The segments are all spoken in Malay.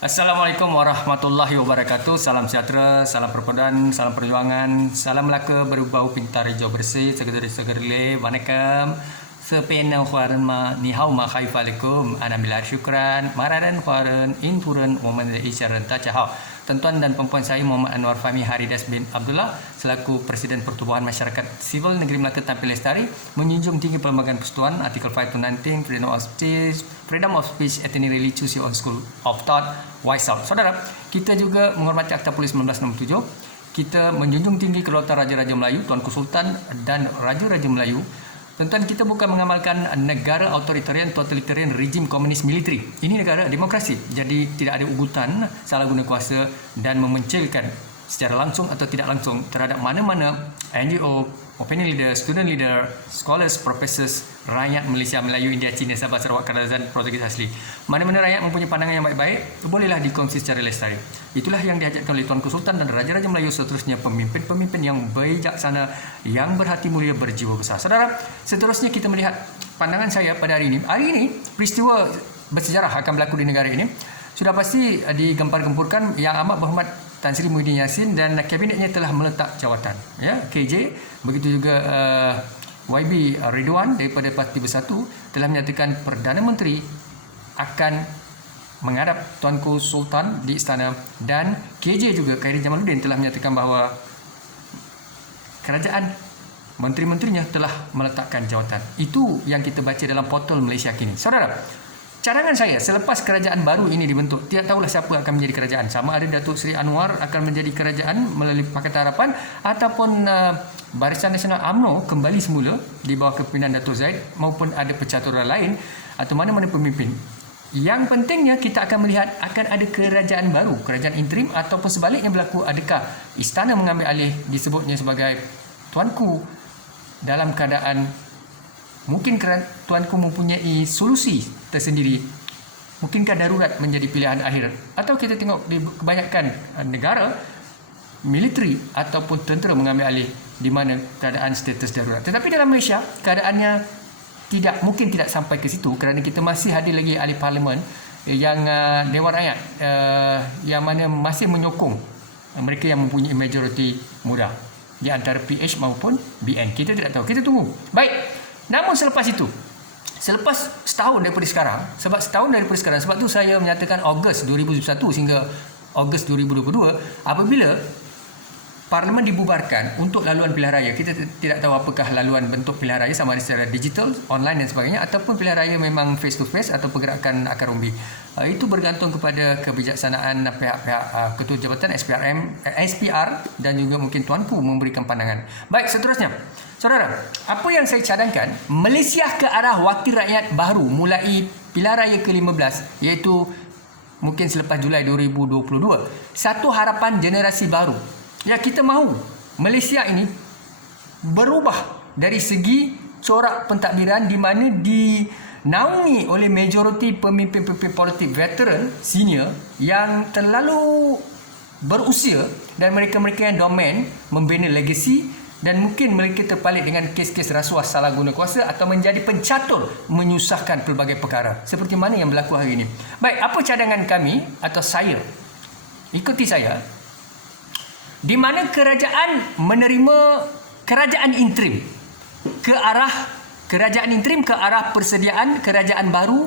Assalamualaikum warahmatullahi wabarakatuh. Salam sejahtera, salam persaudaraan, salam perjuangan, salam Melaka berbau pintar hijau bersih, segera-segera Waalaikumsalam. Sepena huaran ma ni hau ma khaifalikum anambilar syukran maradan huaran infuran momen isyarat tacahau. Tuan dan perempuan, saya Muhammad Anwar Fahmi Haridas bin Abdullah selaku Presiden Pertubuhan Masyarakat Sivil Negeri Melaka tampil lestari menjunjung tinggi pelbagai persatuan artikel 5 to 19 freedom of speech itinerary choose your own school of thought wise out. Saudara, kita juga menghormati Akta Polis 1967. Kita menjunjung tinggi kedaulatan Raja-Raja Melayu, Tuanku Sultan dan Raja-Raja Melayu. Tuan-tuan, kita bukan mengamalkan negara authoritarian, totalitarian, rejim komunis militeri. Ini negara demokrasi. Jadi tidak ada ugutan, salah guna kuasa dan memencilkan secara langsung atau tidak langsung terhadap mana-mana NGO, opinion leader, student leader, scholars, professors, rakyat Malaysia, Melayu, India, Cina, Sabah, Sarawak, Kelantan, Portugis asli. Mana-mana rakyat mempunyai pandangan yang baik-baik, bolehlah dikongsi secara lestari. Itulah yang diajarkan oleh Tuanku Sultan dan Raja-Raja Melayu, seterusnya pemimpin-pemimpin yang bijaksana, yang berhati mulia, berjiwa besar. Saudara, seterusnya kita melihat pandangan saya pada hari ini. Hari ini, peristiwa bersejarah akan berlaku di negara ini. Sudah pasti digempar-gempurkan Yang Amat Berhormat Tan Sri Muhyiddin Yassin dan kabinetnya telah meletak jawatan. Ya, KJ, begitu juga YB Ridwan daripada Parti Bersatu telah menyatakan Perdana Menteri akan menghadap Tuanku Sultan di istana, dan KJ juga Khairy Jamaluddin telah menyatakan bahawa kerajaan menteri-menterinya telah meletakkan jawatan. Itu yang kita baca dalam portal Malaysia Kini. Saudara, cadangan saya selepas kerajaan baru ini dibentuk, tidak tahulah siapa akan menjadi kerajaan. Sama ada Datuk Seri Anwar akan menjadi kerajaan melalui Pakatan Harapan ataupun Barisan Nasional UMNO kembali semula di bawah kepimpinan Datuk Zaid, maupun ada percaturan lain atau mana-mana pemimpin. Yang pentingnya kita akan melihat akan ada kerajaan baru, kerajaan interim ataupun sebaliknya berlaku. Adakah istana mengambil alih, disebutnya sebagai tuanku, dalam keadaan mungkin tuanku mempunyai solusi tersendiri. Mungkinkah darurat menjadi pilihan akhir? Atau kita tengok di kebanyakan negara, militeri ataupun tentera mengambil alih di mana keadaan status darurat. Tetapi dalam Malaysia, keadaannya mungkin tidak sampai ke situ kerana kita masih ada lagi ahli parlimen yang Dewan Rakyat yang mana masih menyokong mereka yang mempunyai majoriti mudah di antara PH maupun BN. Kita tidak tahu. Kita tunggu. Baik. Namun selepas itu, selepas setahun daripada sekarang, sebab tu saya menyatakan Ogos 2021 sehingga Ogos 2022, apabila Parlimen dibubarkan untuk laluan pilihan raya. Kita tidak tahu apakah laluan bentuk pilihan raya, sama ada secara digital, online dan sebagainya, ataupun pilihan raya memang face to face atau pergerakan akar umbi. Itu bergantung kepada kebijaksanaan pihak-pihak ketua jabatan SPR dan juga mungkin tuanku memberikan pandangan. Baik, seterusnya. Saudara, apa yang saya cadangkan, Malaysia ke arah wakil rakyat baru mulai pilihan raya ke-15, iaitu mungkin selepas Julai 2022. Satu harapan generasi baru. Ya, kita mahu Malaysia ini berubah dari segi corak pentadbiran di mana dinaungi oleh majoriti pemimpin-pemimpin politik veteran senior yang terlalu berusia, dan mereka-mereka yang domen membina legasi, dan mungkin mereka terpalit dengan kes-kes rasuah, salah guna kuasa atau menjadi pencatur menyusahkan pelbagai perkara seperti mana yang berlaku hari ini. Baik, apa cadangan kami atau saya? Ikuti saya. Di mana kerajaan menerima kerajaan interim ke arah persediaan kerajaan baru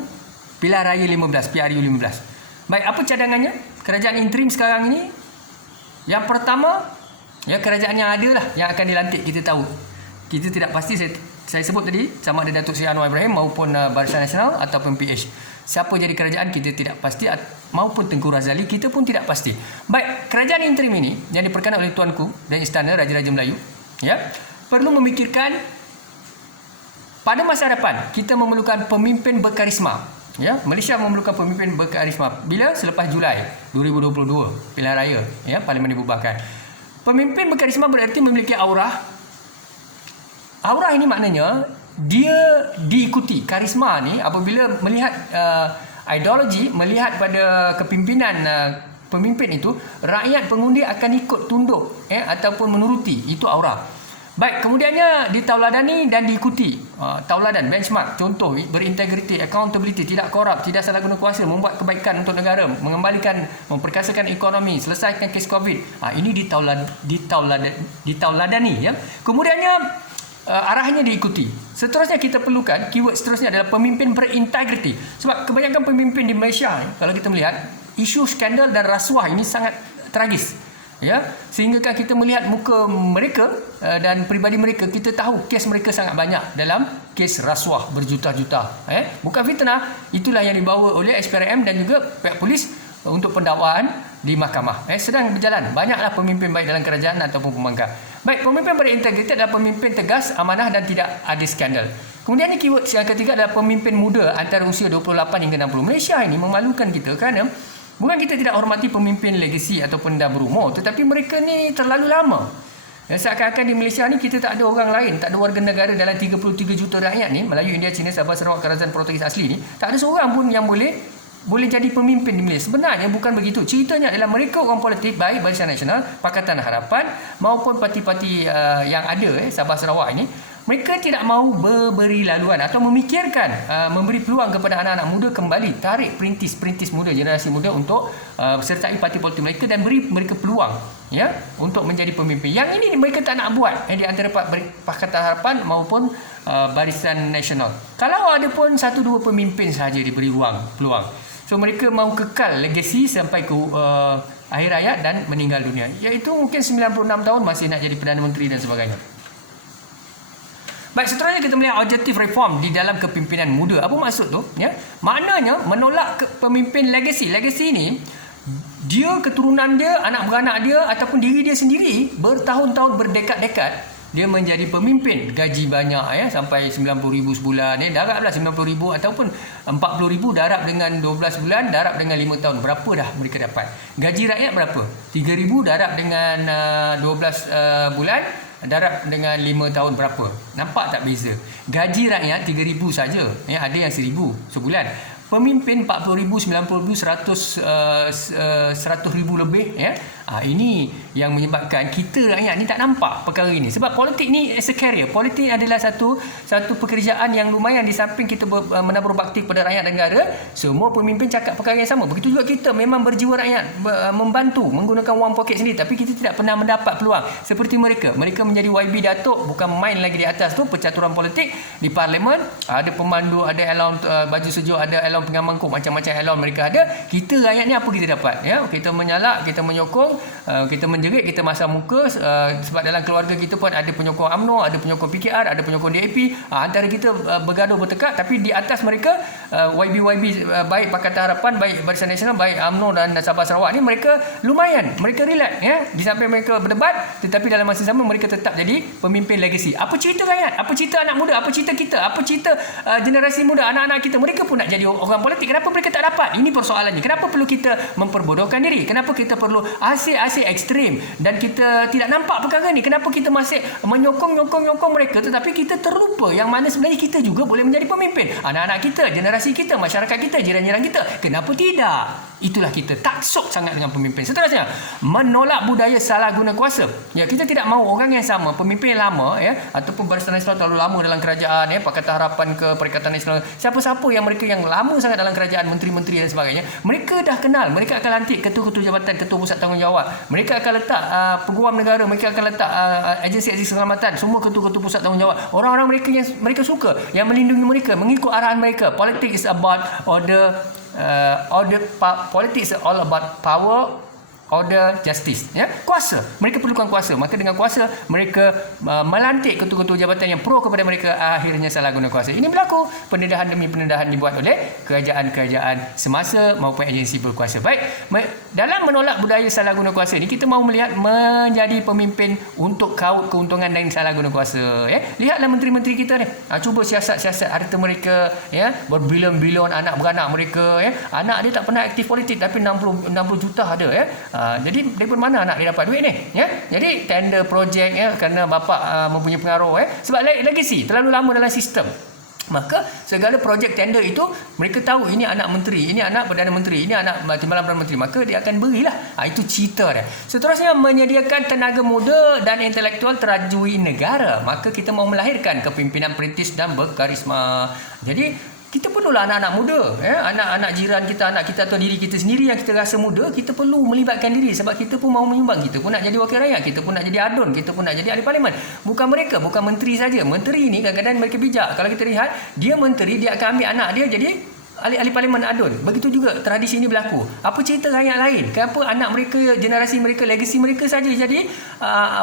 pilihan raya 15, PRU 15. Baik, apa cadangannya kerajaan interim sekarang ini? Yang pertama, ya, kerajaan yang ada lah yang akan dilantik. Kita tahu, kita tidak pasti. Saya sebut tadi sama ada Datuk Seri Anwar Ibrahim maupun Barisan Nasional ataupun PH. Siapa jadi kerajaan kita tidak pasti, maupun Tengku Razali kita pun tidak pasti. Baik, kerajaan interim ini yang diperkenalkan oleh tuanku dan istana Raja-Raja Melayu, ya, perlu memikirkan pada masa hadapan kita memerlukan pemimpin berkarisma. Ya, Malaysia memerlukan pemimpin berkarisma. Bila? Selepas Julai 2022 pilihan raya, ya, parlimen dibubarkan. Pemimpin berkarisma berarti memiliki aura. Aura ini maknanya dia diikuti. Karisma ni apabila melihat ideologi, melihat pada kepimpinan pemimpin itu, rakyat pengundi akan ikut tunduk ataupun menuruti. Itu aura. Baik, kemudiannya ditauladani dan diikuti. Tauladan, benchmark, contoh, berintegriti, accountability, tidak korup, tidak salah guna kuasa, membuat kebaikan untuk negara, mengembalikan, memperkasakan ekonomi, selesaikan kes COVID. Ini ditauladani. Ya. Kemudiannya, arahannya diikuti. Seterusnya kita perlukan, keyword seterusnya adalah pemimpin berintegriti. Sebab kebanyakan pemimpin di Malaysia, kalau kita melihat, isu skandal dan rasuah ini sangat tragis. Ya, sehingga kan kita melihat muka mereka dan peribadi mereka, kita tahu kes mereka sangat banyak dalam kes rasuah berjuta-juta. Bukan fitnah, itulah yang dibawa oleh SPRM dan juga pihak polis untuk pendakwaan di mahkamah. Sedang berjalan, banyaklah pemimpin baik dalam kerajaan ataupun pembangkang. Baik, pemimpin berintegritas adalah pemimpin tegas, amanah dan tidak ada skandal. Kemudian ni keyword yang ketiga adalah pemimpin muda antara usia 28 hingga 60. Malaysia ini memalukan kita kerana bukan kita tidak hormati pemimpin legasi ataupun dah berumur, tetapi mereka ni terlalu lama. Seakan-akan di Malaysia ni kita tak ada orang lain, tak ada warga negara dalam 33 juta rakyat ni, Melayu, India, Cina, Sabah, Sarawak, Kerajaan Portugis asli ni, tak ada seorang pun yang boleh jadi pemimpin di Malaysia. Sebenarnya bukan begitu. Ceritanya adalah mereka orang politik, baik Barisan Nasional, Pakatan Harapan maupun parti-parti yang ada Sabah Sarawak ini, mereka tidak mahu beri laluan atau memikirkan memberi peluang kepada anak-anak muda kembali, tarik perintis muda, generasi muda untuk sertai parti politik mereka dan beri mereka peluang, ya, untuk menjadi pemimpin. Yang ini mereka tak nak buat di antara Pakatan Harapan maupun Barisan Nasional. Kalau ada pun 1-2 pemimpin sahaja diberi peluang. So mereka mahu kekal legasi sampai ke akhir hayat dan meninggal dunia. Iaitu mungkin 96 tahun masih nak jadi Perdana Menteri dan sebagainya. Baik, seterusnya kita melihat objektif reform di dalam kepimpinan muda. Apa maksud tu? Ya, maknanya menolak pemimpin legasi. Legasi ni, dia, keturunan dia, anak beranak dia ataupun diri dia sendiri bertahun-tahun, berdekad-dekad dia menjadi pemimpin, gaji banyak sampai 90,000 sebulan, darab lah 90,000 ataupun 40,000 darab dengan 12 bulan, darab dengan 5 tahun. Berapa dah mereka dapat? Gaji rakyat berapa? 3,000 darab dengan 12 bulan, darab dengan 5 tahun berapa? Nampak tak beza? Gaji rakyat 3,000 saja, ada yang 1,000 sebulan. Pemimpin 40,000, 90,000, 100,000 lebih. Ini yang menyebabkan kita rakyat ni tak nampak perkara ini. Sebab politik ni as a career. Politik adalah satu pekerjaan yang lumayan di samping kita menabur bakti kepada rakyat dan negara. Semua pemimpin cakap perkara yang sama. Begitu juga kita memang berjiwa rakyat, membantu menggunakan wang poket sendiri, tapi kita tidak pernah mendapat peluang seperti mereka. Mereka menjadi YB Datuk, bukan main lagi di atas tu, percaturan politik di parlimen, ada pemandu, ada elon baju sejuk, ada elon pengamangkuk, macam-macam elon mereka ada. Kita rakyat ni apa kita dapat? Kita menyalak, kita menyokong, kita menjerit, kita masam muka, sebab dalam keluarga kita pun ada penyokong UMNO, ada penyokong PKR, ada penyokong DAP. Antara kita bergaduh bertekad, tapi di atas mereka YB baik Pakatan Harapan, baik Barisan Nasional, baik UMNO dan Sabah Sarawak ni, mereka lumayan, mereka relax di samping mereka berdebat, tetapi dalam masa sama mereka tetap jadi pemimpin legasi. Apa cerita rakyat? Apa cerita anak muda? Apa cerita kita? Apa cerita generasi muda, anak-anak kita? Mereka pun nak jadi orang politik. Kenapa mereka tak dapat? Ini persoalannya. Kenapa perlu kita memperbodohkan diri? Kenapa kita perlu asyik ekstrim dan kita tidak nampak perkara ni? Kenapa kita masih menyokong mereka, tetapi kita terlupa yang mana sebenarnya kita juga boleh menjadi pemimpin? Anak-anak kita, generasi kita, masyarakat kita, jiran-jiran kita. Kenapa tidak? Itulah kita taksub sangat dengan pemimpin. Seterusnya, menolak budaya salah guna kuasa. Kita tidak mahu orang yang sama, pemimpin yang lama ataupun Barisan Nasional terlalu lama dalam kerajaan, Pakatan Harapan ke Perikatan Nasional, siapa-siapa yang mereka yang lama sangat dalam kerajaan, menteri-menteri dan sebagainya, mereka dah kenal, mereka akan lantik ketua-ketua jabatan, ketua pusat tanggungjawab, mereka akan letak peguam negara, mereka akan letak agensi-agensi keselamatan, semua ketua-ketua pusat tanggungjawab. Orang-orang mereka yang mereka suka, yang melindungi mereka, mengikut arahan mereka. Politics is about politics is all about power, order, justice. Kuasa. Mereka perlukan kuasa. Maka dengan kuasa, mereka melantik ketua-ketua jabatan yang pro kepada mereka, akhirnya salah guna kuasa. Ini berlaku. Pendedahan demi pendedahan dibuat oleh kerajaan-kerajaan semasa maupun agensi berkuasa. Baik, dalam menolak budaya salah guna kuasa ini, kita mahu melihat menjadi pemimpin untuk kaut keuntungan dan salah guna kuasa. Lihatlah menteri-menteri kita ni. Cuba siasat-siasat harta mereka, berbilion-bilion anak beranak mereka. Anak dia tak pernah aktif politik, tapi 60 juta ada. Jadi daripada mana anak dia dapat duit ni? Jadi tender projek kerana bapa mempunyai pengaruh. Sebab legasi terlalu lama dalam sistem. Maka segala projek tender itu mereka tahu ini anak menteri, ini anak Perdana Menteri, ini anak Timbalan Perdana Menteri, maka dia akan berilah. Itu cerita dia. Seterusnya, menyediakan tenaga muda dan intelektual terajui negara. Maka kita mau melahirkan kepimpinan perintis dan berkarisma. Jadi kita perlulah anak-anak muda, anak-anak jiran kita, anak kita atau diri kita sendiri yang kita rasa muda, kita perlu melibatkan diri sebab kita pun mahu menyumbang, kita pun nak jadi wakil rakyat, kita pun nak jadi adun, kita pun nak jadi ahli parlimen. Bukan mereka, bukan menteri saja. Menteri ni kadang-kadang mereka bijak. Kalau kita lihat, dia menteri, dia akan ambil anak dia jadi ahli parlimen adun. Begitu juga tradisi ini berlaku. Apa cerita rakyat lain? Kenapa anak mereka, generasi mereka, legasi mereka saja jadi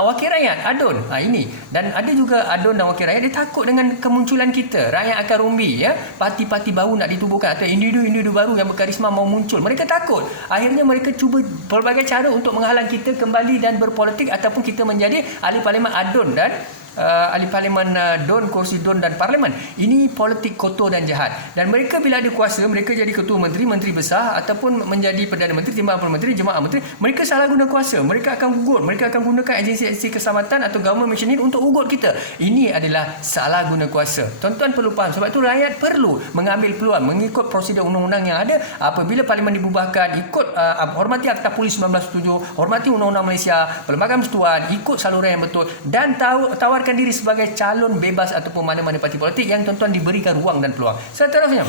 wakil rakyat adun? Ini. Dan ada juga adun dan wakil rakyat, dia takut dengan kemunculan kita. Rakyat akan rumbi, parti-parti baru nak ditubuhkan atau individu-individu baru yang berkarisma mau muncul. Mereka takut. Akhirnya mereka cuba pelbagai cara untuk menghalang kita kembali dan berpolitik ataupun kita menjadi ahli parlimen adun dan ahli parlimen don, kursi don dan parlimen. Ini politik kotor dan jahat. Dan mereka bila ada kuasa, mereka jadi ketua menteri, menteri besar ataupun menjadi Perdana Menteri, Timbalan Perdana Menteri, jemaah menteri, mereka salah guna kuasa. Mereka akan ugut, mereka akan gunakan agensi-agensi keselamatan atau government machinery untuk ugut kita. Ini adalah salah guna kuasa. Tuan-tuan perlu faham. Sebab itu rakyat perlu mengambil peluang, mengikut prosedur undang-undang yang ada. Apabila parlimen dibubarkan, ikut hormati Akta Polis 1907, hormati Undang-Undang Malaysia, Perlembagaan Persekutuan, ikut saluran yang betul dan tawarkan diri sebagai calon bebas ataupun mana-mana parti politik yang tuan-tuan diberikan ruang dan peluang. Seterusnya,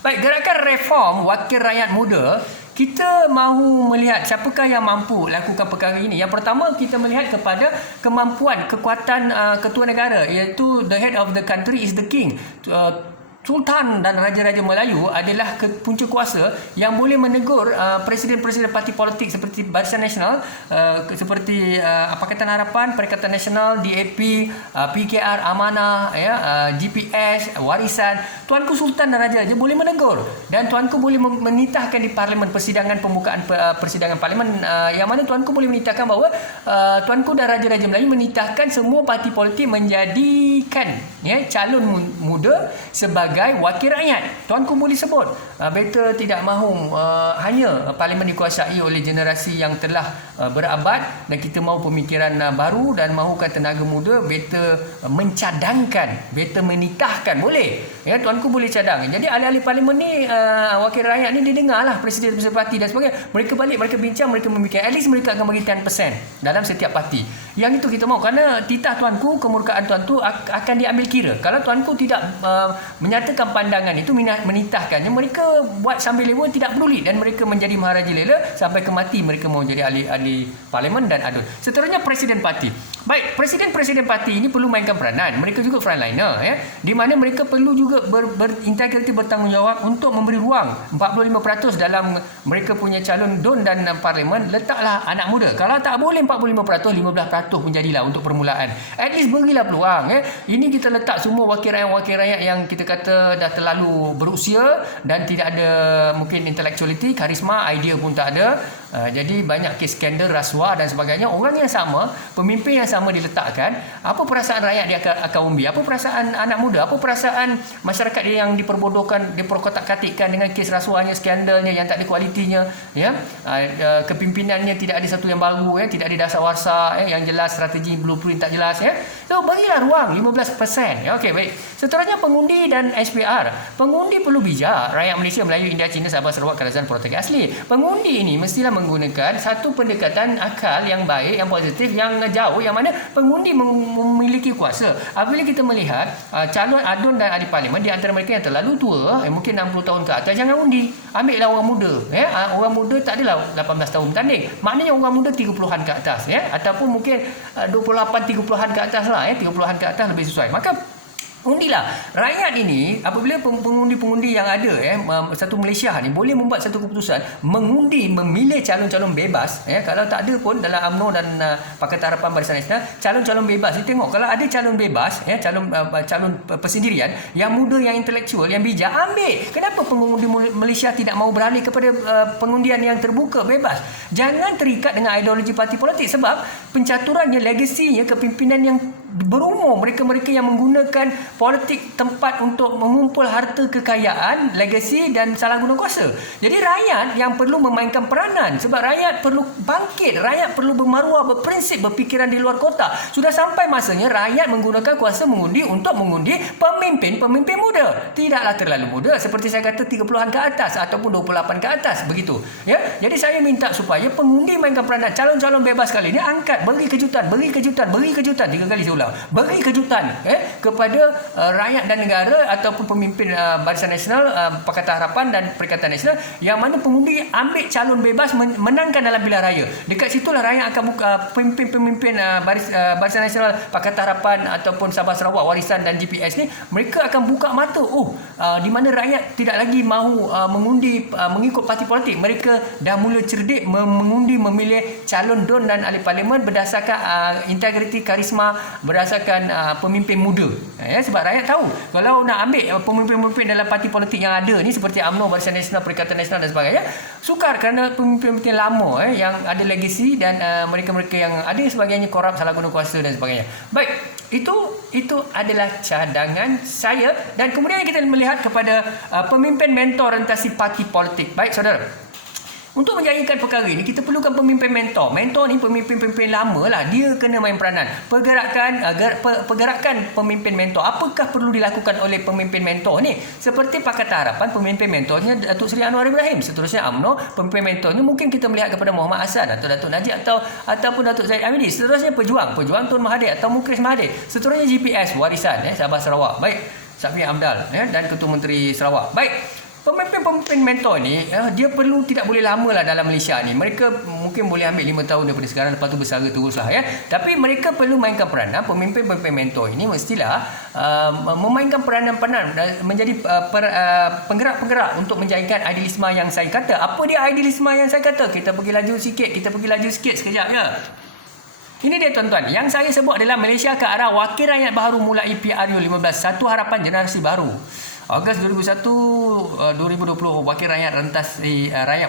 baik, gerakan reform wakil rakyat muda, kita mahu melihat siapakah yang mampu lakukan perkara ini. Yang pertama, kita melihat kepada kemampuan, kekuatan ketua negara, iaitu the head of the country is the king. Sultan dan Raja-Raja Melayu adalah punca kuasa yang boleh menegur presiden-presiden parti politik seperti Barisan Nasional, seperti Pakatan Harapan, Perikatan Nasional, DAP, PKR, Amanah, DPS, Warisan. Tuanku Sultan dan Raja-Raja boleh menegur dan tuanku boleh menitahkan di parlimen, persidangan pembukaan persidangan parlimen, yang mana tuanku boleh menitahkan bahawa tuanku dan Raja-Raja Melayu menitahkan semua parti politik menjadikan calon muda sebagai wakil rakyat. Tuanku boleh sebut. Better tidak mahu hanya parlimen dikuasai oleh generasi yang telah berabad dan kita mahu pemikiran baru dan mahukan tenaga muda. Better mencadangkan, better menitahkan. Boleh. Tuanku boleh cadang. Jadi ahli-ahli parlimen ni, wakil rakyat ni didengarlah presiden-presiden parti dan sebagainya. Mereka balik, mereka bincang, mereka memikirkan. At least mereka akan bagi 10% dalam setiap parti. Yang itu kita mahu. Kerana titah tuanku, kemurkaan tuanku akan diambil kira. Kalau tuanku tidak menyatakan pandangan itu, menitahkannya, mereka buat sambil lewa, tidak peduli dan mereka menjadi maharaja lela sampai ke mati. Mereka mau jadi ahli parlimen dan adun. Seterusnya, presiden parti. Baik, presiden-presiden parti ini perlu mainkan peranan. Mereka juga frontliner, di mana mereka perlu juga berintegriti, bertanggungjawab untuk memberi ruang 45% dalam mereka punya calon don dan parlimen. Letaklah anak muda. Kalau tak boleh 45%, 15% pun jadilah untuk permulaan. At least berilah peluang. Ini kita letak semua wakil rakyat yang kita kata dah terlalu berusia dan tidak ada mungkin intellectuality, karisma, idea pun tak ada. Jadi banyak kes skandal, rasuah dan sebagainya. Orang yang sama, pemimpin yang sama diletakkan. Apa perasaan rakyat dia akan umbi? Apa perasaan anak muda? Apa perasaan masyarakat dia yang diperbodohkan, diperkotak-katikkan dengan kes rasuahnya, skandalnya yang tak ada kualitinya, kepimpinannya tidak ada satu yang baru, tidak ada dasar-warsa yang jelas, strategi blueprint tak jelas. So berilah ruang 15%. Okey, baik. Seterusnya, pengundi dan SPR. Pengundi perlu bijak. Rakyat Malaysia, Melayu, India, Cina, Sabah, Sarawak, Kerazan, Portugis asli. Pengundi ini mestilah menggunakan satu pendekatan akal yang baik, yang positif, yang jauh, yang mana pengundi memiliki kuasa. Apabila kita melihat calon adun dan ahli parlimen, di antara mereka yang terlalu tua, mungkin 60 tahun ke atas, jangan undi. Ambillah orang muda. Orang muda tak adalah 18 tahun bertanding. Maknanya orang muda 30-an ke atas, ataupun mungkin 28, 30-an ke atas lah, 30-an ke atas lebih sesuai. Maka undilah. Rakyat ini, apabila pengundi-pengundi yang ada, satu Malaysia ni boleh membuat satu keputusan mengundi, memilih calon-calon bebas. Kalau tak ada pun dalam UMNO dan Pakatan Harapan Barisan Nasional, calon-calon bebas. Kita tengok, kalau ada calon bebas, calon persendirian, yang muda, yang intelektual, yang bijak, ambil. Kenapa pengundi Malaysia tidak mahu beralih kepada pengundian yang terbuka, bebas? Jangan terikat dengan ideologi parti politik, sebab pencaturannya, legasinya, kepimpinan yang berumur, mereka-mereka yang menggunakan politik tempat untuk mengumpul harta kekayaan, legasi dan salah guna kuasa. Jadi rakyat yang perlu memainkan peranan, sebab rakyat perlu bangkit, rakyat perlu bermaruah, berprinsip, berfikiran di luar kotak. Sudah sampai masanya rakyat menggunakan kuasa mengundi untuk mengundi pemimpin-pemimpin muda. Tidaklah terlalu muda, seperti saya kata 30-an ke atas ataupun 28 ke atas, begitu. Ya, jadi saya minta supaya pengundi mainkan peranan. Calon-calon bebas kali ini angkat, beri kejutan, 3 kali saya ulang, beri kejutan kepada rakyat dan negara ataupun pemimpin Barisan Nasional, Pakatan Harapan dan Perikatan Nasional, yang mana pengundi ambil calon bebas menangkan dalam pilihan raya. Dekat situlah rakyat akan buka pemimpin-pemimpin Barisan Nasional, Pakatan Harapan ataupun Sabah Sarawak Warisan dan GPS ni, mereka akan buka mata. Di mana rakyat tidak lagi mahu mengundi mengikut parti politik. Mereka dah mula cerdik mengundi memilih calon DUN dan ahli parlimen berdasarkan integriti, karisma, berdasarkan pemimpin muda. Sebab rakyat tahu kalau nak ambil pemimpin-pemimpin dalam parti politik yang ada ni seperti UMNO, Barisan Nasional, Perikatan Nasional dan sebagainya, sukar kerana pemimpin-pemimpin lama yang ada legasi dan mereka-mereka yang ada sebagainya korup, salah guna kuasa dan sebagainya. Baik, itu adalah cadangan saya, dan kemudian kita melihat kepada pemimpin mentor orientasi parti politik. Baik saudara, untuk menjayakan perkara ini, kita perlukan pemimpin mentor. Mentor ni pemimpin-pemimpin lama lah, dia kena main peranan. Pergerakan pemimpin mentor, apakah perlu dilakukan oleh pemimpin mentor ni? Seperti Pakatan Harapan, pemimpin mentornya Datuk Seri Anwar Ibrahim. Seterusnya UMNO, pemimpin mentornya mungkin kita melihat kepada Muhammad Hassan atau Datuk Najib ataupun Datuk Zaid Amidi. Seterusnya Pejuang Tun Mahathir atau Mukris Mahathir. Seterusnya GPS Warisan Sabah Sarawak. Baik, Safri Amdal dan Ketua Menteri Sarawak. Baik, pemimpin-pemimpin mentor ni dia perlu tidak boleh lama lah dalam Malaysia ni. Mereka mungkin boleh ambil 5 tahun daripada sekarang, lepas tu bersara teruslah Tapi mereka perlu mainkan peranan. Pemimpin-pemimpin mentor ini mestilah memainkan peranan menjadi penggerak-penggerak untuk menjayakan idealisme yang saya kata. Apa dia idealisme yang saya kata? Kita pergi laju sikit sekejap ya. Ini dia tuan-tuan, yang saya sebut adalah Malaysia ke arah wakil rakyat baru mulai PRU 15, satu harapan generasi baru. Ogos 2001 2020 wakil rakyat rentas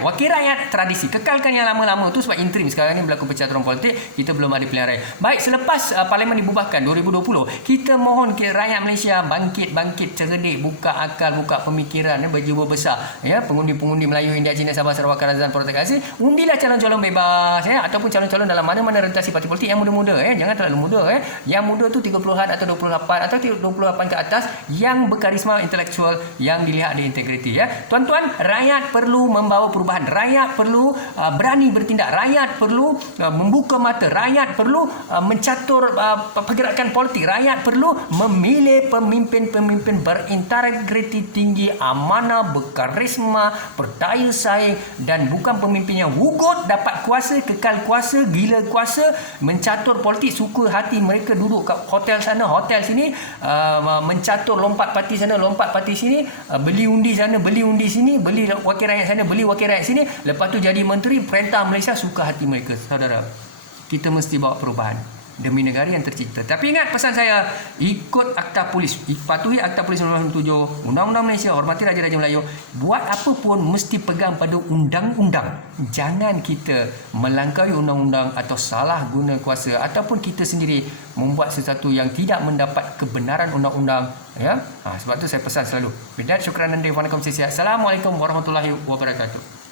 wakil rakyat tradisi, kekalkan yang lama-lama tu sebab interim. Sekarang ni berlaku percaturan politik, kita belum ada pilihan raya. Baik, selepas parlimen dibubarkan 2020, kita mohon ke rakyat Malaysia bangkit cerdik, buka akal, buka pemikiran, berjiwa besar pengundi-pengundi Melayu, India, Cina, Sabah, Sarawak, Kerazan, Protek Asing. Undilah calon-calon bebas ataupun calon-calon dalam mana-mana rentasi parti politik yang muda-muda jangan terlalu muda yang muda tu 30-an atau 28 atau 28 ke atas, yang berkarisma, intelektual, yang dilihat ada integriti Tuan-tuan, rakyat perlu membawa perubahan, rakyat perlu berani bertindak, rakyat perlu membuka mata, rakyat perlu mencatur pergerakan politik, rakyat perlu memilih pemimpin-pemimpin berintegriti tinggi, amanah, berkarisma, berdaya saing, dan bukan pemimpin yang wugut, dapat kuasa, kekal kuasa, gila kuasa, mencatur politik, suka hati mereka duduk kat hotel sana, hotel sini, mencatur, lompat parti sana, lompat parti sini, beli undi sana, beli undi sini, beli wakil rakyat sana, beli wakil rakyat sini, lepas tu jadi menteri, perintah Malaysia, suka hati mereka. Saudara, kita mesti bawa perubahan demi negara yang tercipta. Tapi ingat pesan saya, ikut Akta Polis, patuhi Akta Polis 1997, Undang-Undang Malaysia, hormati Raja-Raja Melayu. Buat apa pun mesti pegang pada undang-undang. Jangan kita melangkahi undang-undang atau salah guna kuasa ataupun kita sendiri membuat sesuatu yang tidak mendapat kebenaran undang-undang sebab tu saya pesan selalu. Bidat, syukran dan Assalamualaikum warahmatullahi wabarakatuh.